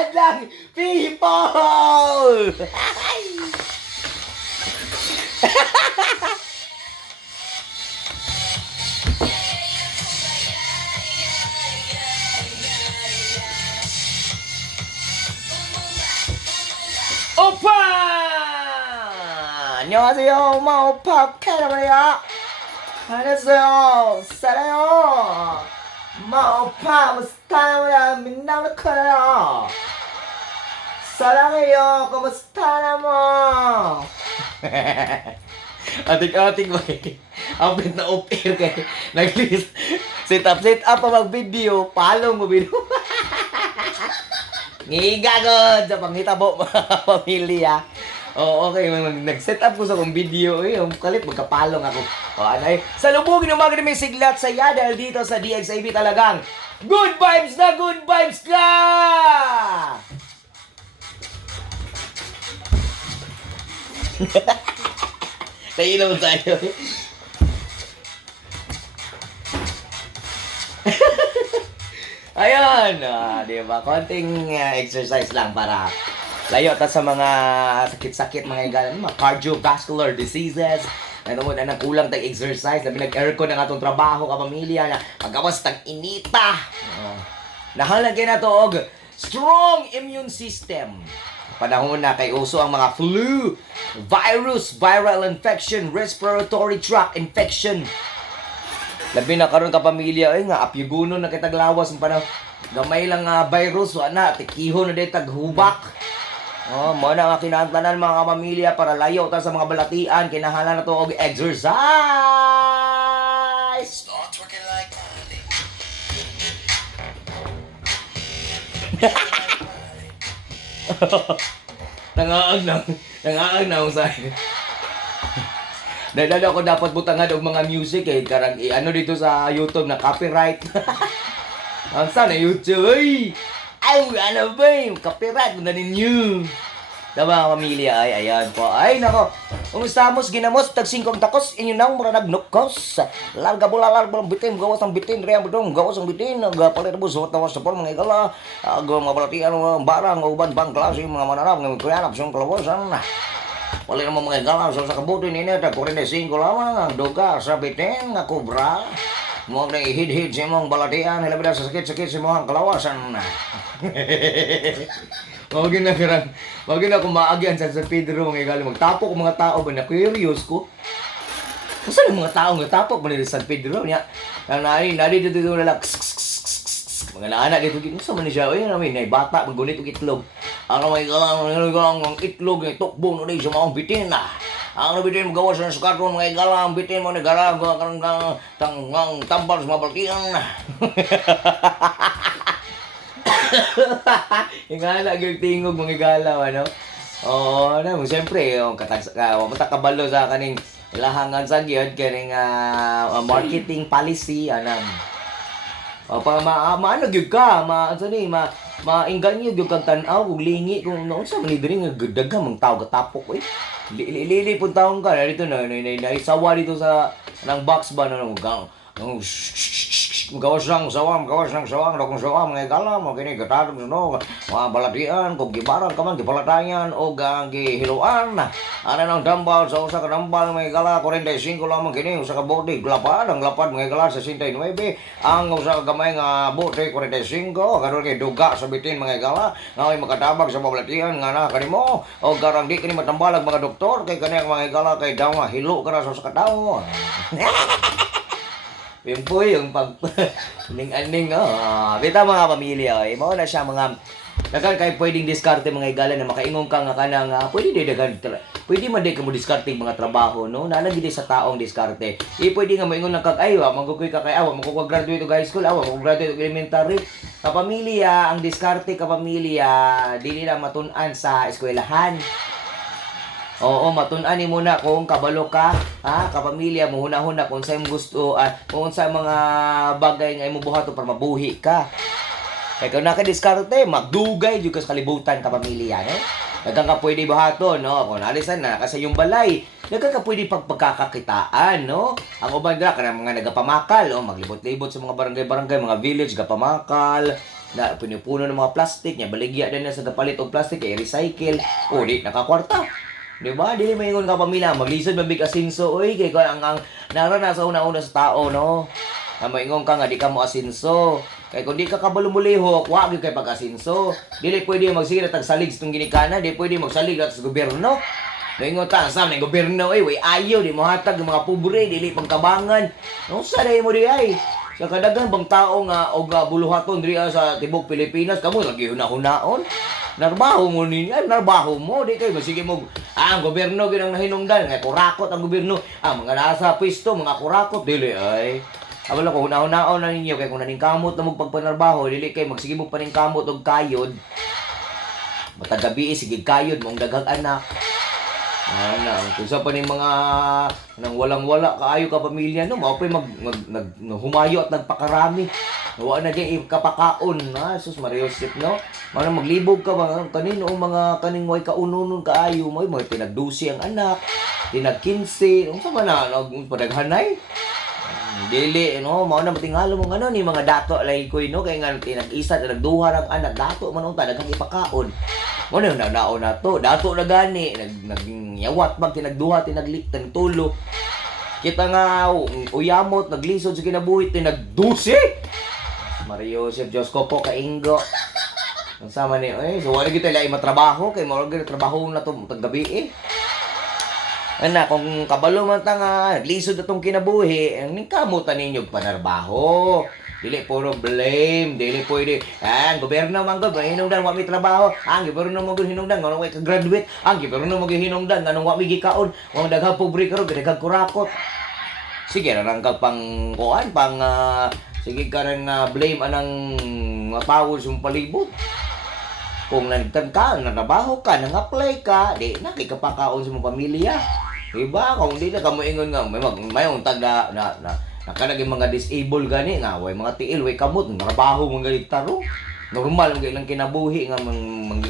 madlang people! 오빠! 안녕하세요, 엄마, 오빠, 캐러멜이야. 안녕하세요, 사랑해요. 엄마, 오빠, 무스타 naman, minamahal ko na. Sarangayo, kumusta na mo? Atik-atik ba eh. Update na off-air kay nag-list. Set up pa mag-video. Palong mo video. Ngigagod sa panghitabo mga pamilya. Oo, okay. Nag-set up ko sa kong video. Yung kalit, magkapalong ako. O, anay. Salubugin ng mga may siglat saya dahil dito sa DXAB talagang good vibes ka! Nainom tayo. Ayun, di ba? Konting exercise lang para layo ta sa mga sakit-sakit, mga cardiovascular diseases. Ano mo na kulang tayong exercise, labi nag-aircon na nga itong trabaho ka pamilya na pagkawas tag inita. Nahalagyan na to og strong immune system. Panahon na kay uso ang mga flu, virus, viral infection, respiratory tract infection. Labi na karon ka pamilya ay nga apyugunon na kitag lawas ang panahon. Gamay lang nga virus na tikihon na day taghubak. Oh, mo na nga kinahanglanan mga pamilya para layo ta sa mga balatian, kinahanglan na to og exercise. Start talking like Nangaag na sa Dahil ako dapat butangan og mga music karang ano dito sa YouTube na copyright. Ang sana YouTube ay ano ba copyright mo na ninyo. Tama pamilya ay ayan po. Ay nako. Umustamos ginamos tag singkong takos inyo nang mura nagnukos. Larga bulang bitin gawas ang bitin riya budong gawas ang bitin gapalit mo sa tawas sa mga igala. Mga balatian barang uban bang klase mga manarap ng kuyanap sa kalawasan. Wala naman mga igala sa kabutin ini ta 45 lamang ang duga sa bitin nga kubra. Mo na ihid-hid sa mong balatian hilabi sa sakit-sakit sa mga kalawasan. Wag na kung maagyan sa San Pedro mga igali. Magtapok mga tao ba na curious ko. Kasi yung mga tao nga tapok ba nila San Pedro niya. Nari dito na lang. Mga naanak dito dito sa man siya. Ay namin ay bata maggunit og itlog. Ang may galang ang itlog ng tukbo no sa mga bitin na. Ang bitin magawas ng sukarton mga galang bitin mo ni galang tang tambal sa mga baltian. Ingala gyud tingog mga galaw ano. Oo, na mo siyempre yung matakabalo sa kaning ilahangan sa gyud kaning marketing policy anam. O pa maano gyud ka, maingganyo gyud kang tan-aw ug lingi kung unsa man diri nga daghang mga tawo gatapok oy. Lili pud taong ka dito na isawa dito sa nang box ba na gang. Gawas ng sawam, dakong sawam, mga gala, mga kini, gatadong suno, mga balatian, kung gibarang ka man, gipalatayan, o gihiluan. Ano nang dambal, sa usa ka dambal, mga gala, 45 lamang kini, usa ka bote, glapad, ang lapad, mga gala, 69. Ang usa ka gamay nga bote, 45, karon kay duga sa bitin, mga gala, nga makatabag sa balatian, nga na, kanimo, o garang di kini matambalag mga doktor, kay kani mga gala, kay daw nga, hilo ka na sa usa ka tao. Yun po yung aning bita mga pamilya mao na siya mga dagan kay pwedeng diskarte mga igala na makaingong ka nga kanang pwede man di ka mo diskarte mga trabaho no nalagi sa taong diskarte pwede nga moingon na kag aywa magukoy ka kay awa magko-graduate og high school awa magko-graduate og elementary ka pamilya ang diskarte ka pamilya dili na matun-an sa eskwelahan. Oo, matun-ani muna kung kabalo ka, kapamilya mo hunahuna kung sa imong gusto kung sa mga bagay nga imong buhaton para mabuhi ka. Kaya kung naka-diskarte, magdugay jud ka sa kalibutan kapamilya, no? Daghang ka pwede buhaton, no? Kung alisan na kasi yung balay, daghang ka pwede pagpagkakakitaan, no? Ang uban dira kanang mga nagapamakal, maglibot-libot sa mga barangay-barangay, mga village gapamakal. na pinupuno ng mga plastic niya, baligya din na sa kapalit og plastic kay recycle. O di nakakwarta. Di ba? Dili maingon ka pamilya, maglisod mabig asinso oy kay ko ang narana sa una-una sa tao no. Na maingon ka nga di ka mo asinso. Kay kung di ka kabalo mulihok, wa gyud kay pag-asinso. Dili pwede magsigara tag salig sa ginikana, di pwede magsalig sa gobyerno. Maingon ta sa ng gobyerno way ayo di mo hatag ng mga pobre dili pangkabangan. No sa day mo di ay. Sa kadagang bang tao nga og buluhaton diri sa tibok Pilipinas kamo lagi hunahon. Narbaho mo ninyo, narbaho mo, di kayo masige mo, ang gobyerno ginang nahinungdan, nga kurakot ang gobyerno, mga nasa pwesto, mga kurakot, dili ay. Abala ko, hunahon na ninyo, kaya kung naningkamot na magpagpanarbaho, dili kayo, magsige mo paningkamot og kayod, matagabi, sige kayod, mong daghang anak. Kung sa pa ning mga nang walang-wala kaayo ka pamilya no, mao pay humayo at nagpakarami. Wa na di kapakaon na sus Mariosip no. Mana maglibog ka ba kanino mga kaning way kaununon kaayo mo mga tinagdusi ang anak, tinag-15, unsa man na padaghanay. Dili no, mao na matingalo mo ano ni mga dato lay koy no kay nga tinag-isa nagduha ang anak dato man unta daghang ipakaon. Mo na nagdaon na to, dato na gani yawat bang tinagduha tinaglik tulo. Kita nga uyamot naglisod sa kinabuhi tinagdusi. Mario Joseph Diyos ko po kainggo. Ang sama ni so wala kita lay matrabaho kay mo gyud trabaho na to tag gabi Ana kung kabalo man ta nga naglisod atong kinabuhi, ang kamutan ninyo panarbaho. Dili puro blame, dili pwede. Ang gobyerno man gud hinungdan wa mi trabaho. Ang gobyerno mo gud hinungdan nganong way ka graduate. Ang gobyerno mo gud hinungdan nganong wa mi gikaon. Wa daghang pobre karon daghang kurakot. Sige ra nang pang kuan pang sige ka rin blame anang mga tao sa palibot. Kung nagtag ka, nanabaho ka, nang-apply ka, di na kay kapakaon sa mga pamilya. Diba? Kung di na ka mo ingon nga may untag na nakalagay mga disable gani nga way mga tiil way kamot trabaho mga taro normal mga ilang kinabuhi nga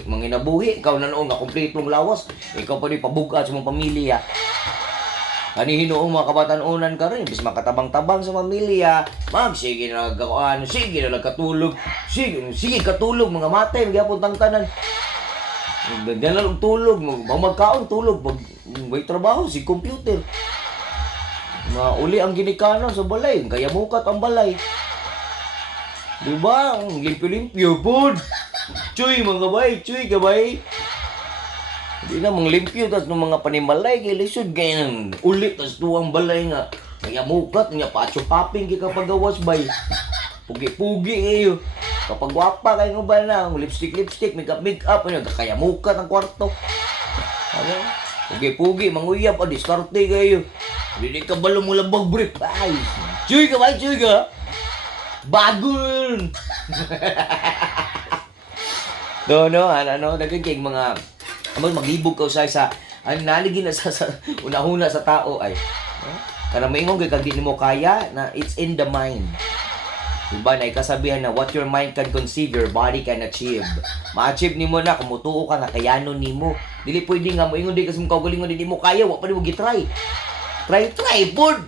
manginabuhi ikaw na noon nga kompletong lawas ikaw pa di pabugat sa mga pamilya ani hinuong mga kabatan-unan ka rin bis makatabang-tabang sa pamilya sige na nagkakuan sige na nagkatulog sige katulog mga matay gyapon tang tanan dalan og tulog magkaon tulog may trabaho si computer. Uli ang ginikanan sa balay, kaya mukat ang balay. Diba? Ang limpyo-limpyo po. Chuy mga bay, chuy kabay. Hindi na mga limpyo, tas ng mga panimalay, kaya lisod, kaya nang ulit, tas tuwang balay nga. Kaya mukat, nga pacho-popping, kaya kapag gawas bay. Pugi-pugi kayo. Kapag wapa kayo ba na, lipstick, makeup, kaya mukat ang kwarto. Pugi-pugi, manguyap, diskarte kayo. Hindi ka balo mo labag brief. Ay, chuy ka. Bagon! Nagkikig mga maglibog ka usay sa naligin na sa una-una sa tao ay. Karang maingon kag di mo kaya na it's in the mind. Diba na ikasabihan na what your mind can conceive, your body can achieve. Ma-achieve nimo na kung mutuo ka na kayanon nimo. Dili pwede nga moingon di kasi mo kaugalingon di mo kaya, wa pa di mo gitry. Try pod.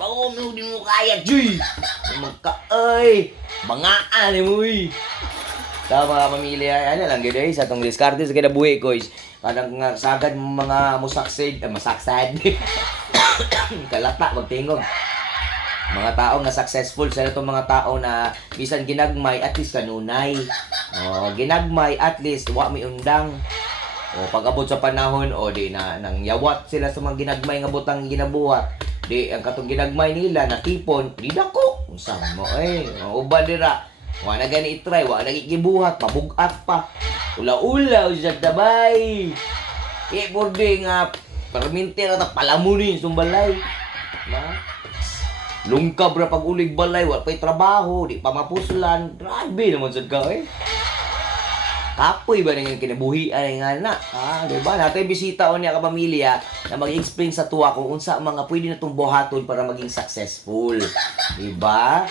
Bago mo di mo kaya, Joy. Magkaay. Bangaan ni mo, sa mga pamilya, lang gid sa tong diskarte sa kinabuhi ko is kadang nga sagad mga musaksad, masaksad. Kalata magtingog. Mga tao nga successful sa itong mga tao na bisan ginagmay at least kanunay. Ginagmay at least wa mi undang. Pag-abot sa panahon di na nang yawat sila sa mga ginagmay nga butang ginabuhat. Di ang katong ginagmay nila natipon, di dako. Unsa mo uban dira. Wa na gani i-try, wa na gibuhat, pabugat pa. Ula-ula sa tabay. Purde nga perminti ra ta palamunin sumbalay. Lungkab ra pag ulig balay, wa pay trabaho, di pa mapuslan. Grabe naman sad ka Kapoy ba nang kinabuhian nga na? Diba? Natay bisita o niya ka pamilya na mag-explain sa tuwa kung unsa mga pwede na itong buhaton para maging successful. Diba?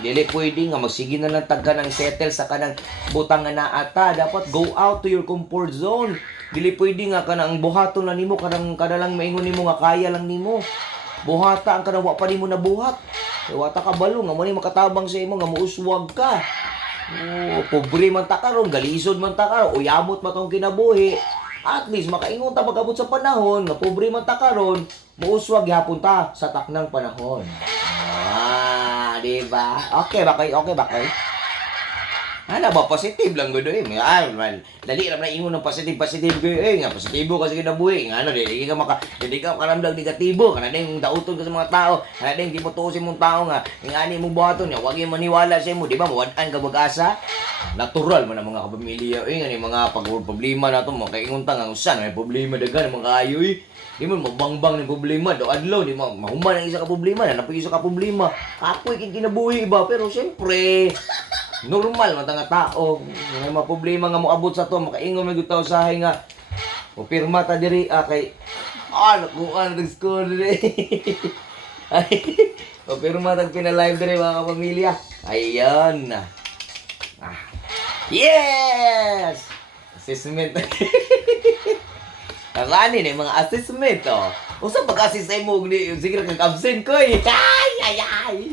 Dili pwede nga magsige na lang tagka ng settle sa kanang butang nga naata. Dapat go out to your comfort zone. Dili pwede nga kanang buhaton na nimo kadalang maingon nimo nga kaya lang nimo. Buhata ang kanang wa pa nimo nabuhat. Wata ka balo nga mo ni makatabang sa imo nga muuswag ka. Pobre man ta karon, galisod man ta karon, uyamot man tong kinabuhi. At least makaingon ta magabot sa panahon nga pobre man ta karon, muuswag gyapon ta sa taknang panahon. Di ba? Okay ba kay? Okay ba kay? Ano ba, positive lang gud eh. Man, dali ra na ingon ng positive nga positibo kasi kinabuhi. Nga ano, dili ka makaramdam negatibo. Kana ding dauton ka sa mga tao. Kana ding di mo tuo sa imong tao nga. Ingani mo buhaton niya, wag yung maniwala sa imo, di ba? Mawad-an ka mag-asa. Natural man ang mga kapamilya. Ngani mga problema nato mo kay ingon ta nga usan may problema dagan mga kayo eh. Di mo mabangbang ng problema do adlaw di mo mahuman ang isa ka problema na napag isa ka problema. Ako'y kinabuhi ba pero syempre normal man nga tao. May mga problema nga moabot sa to, makaingon may gutaw usahay nga. O pirma ta diri kay nakuha na nag-score diri. O pirma ta pina-live diri mga kapamilya. Ayan na. Yes! Assessment. Arani ni mga assessment oh. Usa pag-assist sa imo ni sige ra kag absent ko eh. Ay.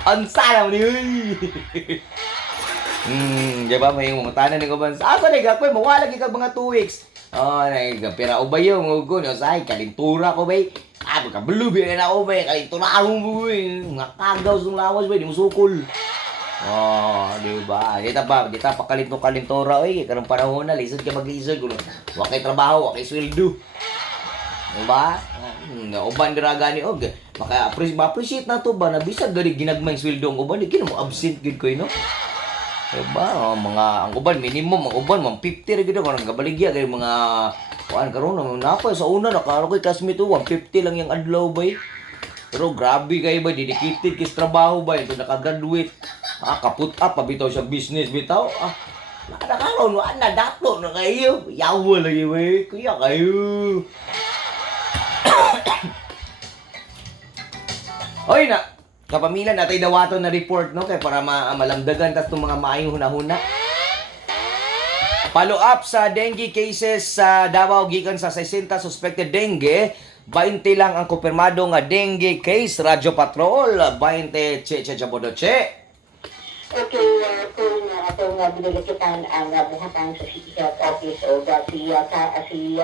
Ansa naman yun. Di ba may umutanan ng uban. Asa na gakoy mawala gyud kag mga 2 weeks. Pera ubay yo ngugo ni usay kalintura ko bay. Pagkablubi na ako bay kalintura ako bay. Nakagaw sung lawas bay di mo sukol. Di ba? Dita pa kalintura oy karong panahon na lisod ka maglisod kuno. Wa kay trabaho, wa kay sweldo. Diba? Uban dira gani og ma-appreciate na to ba na bisag gani ginagmay sweldo ang uban di mo absent gid koy no. Diba? Ang uban minimum ang uban 150 ra gid karong gabaligya kay mga kuan karon napay sa una nakaroy classmate 150 lang yung adlaw bay. Pero grabe kay ba dedicated kis trabaho ba ito naka-graduate. Kaput up pabitaw siya business bitaw. Nakakaroon na dato na kayo. Yawa lagi bay. Kuya kayo. Oy na, kapamilya natay dawaton na report no kay para malamdagan tas tong mga maayong hunahuna. Follow up sa dengue cases sa Davao gikan sa 60 suspected dengue, 20 lang ang kumpirmado nga dengue case. Radyo Patrol 20 Che Bodoche. Okay, kung atong binilikitan ang buhatan sa City Health Office o si